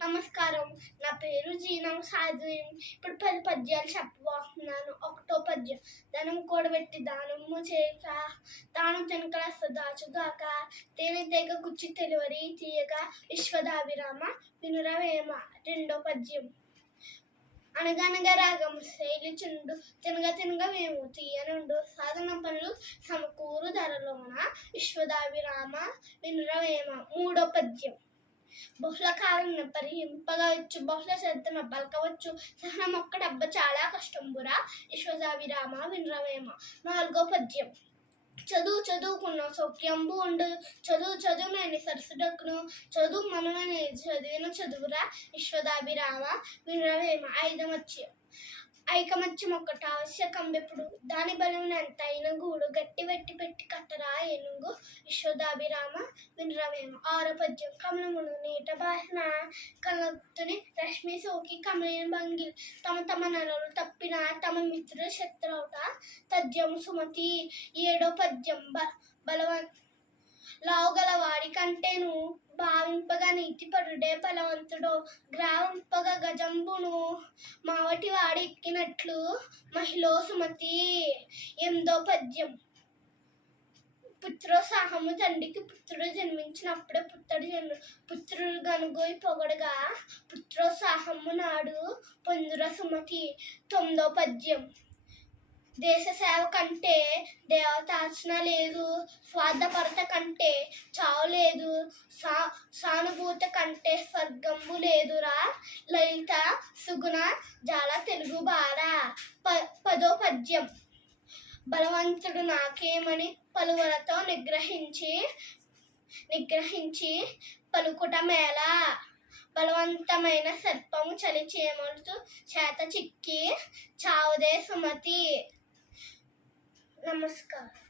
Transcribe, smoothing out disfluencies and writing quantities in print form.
నమస్కారం. నా పేరు జీనం సాధ్వి. ఇప్పుడు 10 పద్యాలు చెప్పబోతున్నాను. ఒకటో పద్యం. ధనం కూడబెట్టి దానము చేయక తాను తినకలస్త దాచుగాక తేనెతేగ గుచ్చి తెలివరి తీయగా విశ్వదాభిరామ వినురవేమ. రెండో పద్యం. అనగనగా రాగము శైలి చుండు తినగ తినగ మేము తీయనుండు సాధన పనులు సమకూరు ధరలోన విశ్వదాభిరామ వినురవేమ. మూడో పద్యం. బహుళ కాలం పరిహింపగవచ్చు బహుళ శ్రద్ధన పలకవచ్చు సహనం ఒక్కడబ్బ చాలా కష్టంబురా విశ్వదాభిరామ వినురవేమ. నాలుగో పద్యం. చదువుకున్న సౌఖ్యంబు ఉండదు చదువులేని సరసుడక్కును చదువు మనమని చదివిన చదువురా విశ్వదాభిరామ వినురవేమ. ఐదమత్యం. ఐకమత్యం ఒక్కటి ఆవశ్యకం ఎప్పుడు దాని బలం ఎంత అయిన గూడు గట్టి పెట్టి కట్టరా ఏనుగు విశ్వదాభిరామ వినురవేమ. ఆరో పద్యం. కమలమును నీట బాహన కలతుని రశ్మి సోకి కమలిన భంగి తమ నలలు తప్పిన తమ మిత్రుల శత్రువుట తద్యము సుమతి. ఏడో పద్యం. లావుగల వాడి కంటేను భావింపగా నీతిపరుడే బలవంతుడు గ్రావింపగా గజంబును మావటి వాడి ఎక్కినట్లు మహిళ సుమతి. ఎనిమిదో పద్యం. పుత్రోత్సాహము తండ్రికి పుత్రుడు జన్మించినప్పుడే పుత్రుడు గనుగోయి పొగడగా పుత్రోత్సాహము నాడు పొందుర సుమతి. తొమ్మిదో పద్యం. దేశ సేవ కంటే దేవతార్చన లేదు స్వార్థపరత కంటే చావు లేదు సానుభూత కంటే స్వర్గంబు లేదురా లలిత సుగుణ జాల తెలుగు బాల. పదో పద్యం. బలవంతుడు నాకేమని పలువలతో నిగ్రహించి పలుకుట మేళ బలవంతమైన సర్పము చలిచేమడుతూ చేత చిక్కి చావుదే సుమతి. నమస్కారం.